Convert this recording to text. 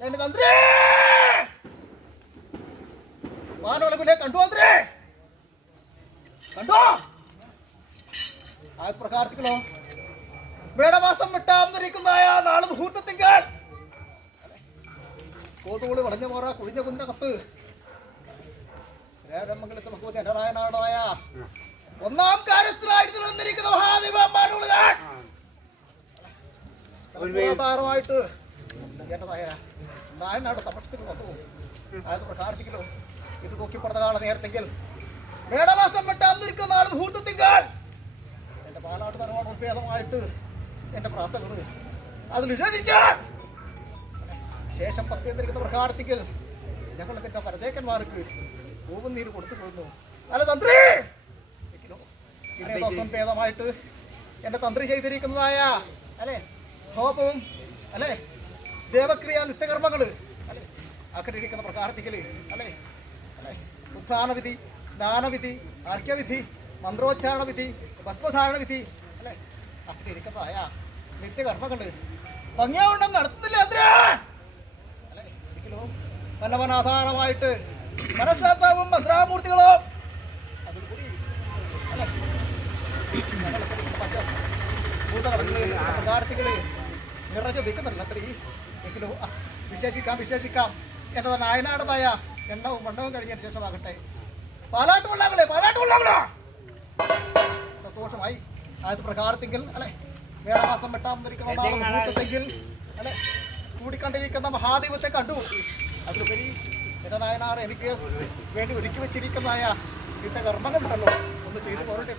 എന്റെ തന്ത്രി വാനോളകുലെ കണ്ടു തന്ത്രി കണ്ടോ ആ പ്രകാരത്തിലോ മേടമാസം വിട്ടാന്നിരിക്കുന്നതായ നാളെ മുഹൂർത്തത്തിങ്കൾ കോതുകൂളി വളഞ്ഞ മോറ കുഴിഞ്ഞ കുഞ്ഞ കത്ത് ശ്രീരാമംഗലത്തെ ഭഗവതി അനനായനാടായ ഒന്നാം കാര്യസ്ഥനായിട്ട് നിന്നിരിക്കുന്ന മഹാദേവന്മാരുമായിട്ട് കേട്ടതായ നായനാട് സമക്ഷത്തിൽ വന്നു അത് പ്രകാരത്തിലോ ഇത് നോക്കി പറഞ്ഞ കാല നേരത്തെങ്കിൽ മേടമാസം വിട്ടാന്നിരിക്കുന്ന നാളെ മുഹൂർത്തത്തിങ്കൾ എന്റെ പാലാട്ട് തരവാട് ഭേദമായിട്ട് എന്റെ പ്രാസങ്ങള് അതിൽ ഇഴടിച്ചാൽ ശേഷം പത്തിരിക്കുന്ന പ്രകാരത്തിക്കൽ ഞങ്ങൾ എന്റെ പരദേക്കന്മാർക്ക് പൂവും നീര് കൊടുത്തു പോകുന്നു അല്ല തന്ത്രി ഇന്നേ ദിവസം ഭേദമായിട്ട് എന്റെ തന്ത്രി ചെയ്തിരിക്കുന്നതായ അല്ലെ ഹോമവും അല്ലെ ദേവക്രിയ നിത്യകർമ്മങ്ങള് അല്ലെ അങ്ങനെ ഇരിക്കുന്ന പ്രകാരത്തിക്കല് അല്ലെ അല്ലെ ഉത്ഥാനവിധി സ്നാനവിധി അർഘ്യവിധി മന്ത്രോച്ചാരണ വിധി ഭസ്മധാരണ വിധി അല്ലെ അങ്ങനെ ഇരിക്കുന്നതായ നിത്യകർമ്മങ്ങള് ഭംഗിയാവണ്ണം നടത്തുന്നില്ല അത്രേ അല്ലെ ഒരിക്കലും മനവനാധാരമായിട്ട് മനഃശാസ്ത്രവും മന്ത്രാമൂർത്തികളോ അതിൽക്കൂടി അല്ലെ പ്രകാരത്തികള് നിറഞ്ഞു നിൽക്കുന്നില്ല അത്രേ എങ്കിലും വിശേഷിക്കാം എന്റെ നായനാടതായ എണ്ണവും മണ്ണവും കഴിഞ്ഞതിന് ശേഷമാകട്ടെ പാലാട്ട് വെള്ളാങ്ങളെ സന്തോഷമായി ആയത് പ്രകാരത്തെങ്കിൽ അല്ലെ മേളമാസം വെട്ടാമെന്നിരിക്കുന്ന അല്ലെ കൂടിക്കണ്ടിരിക്കുന്ന മഹാദൈവത്തെ കണ്ടു അതിലുപരി എന്റെ നായനാർ എനിക്ക് വേണ്ടി ഒരുക്കി വെച്ചിരിക്കുന്നതായ ഇന്നത്തെ കർമ്മങ്ങളുണ്ടല്ലോ ഒന്ന് ചെയ്തു പോരട്ടെ.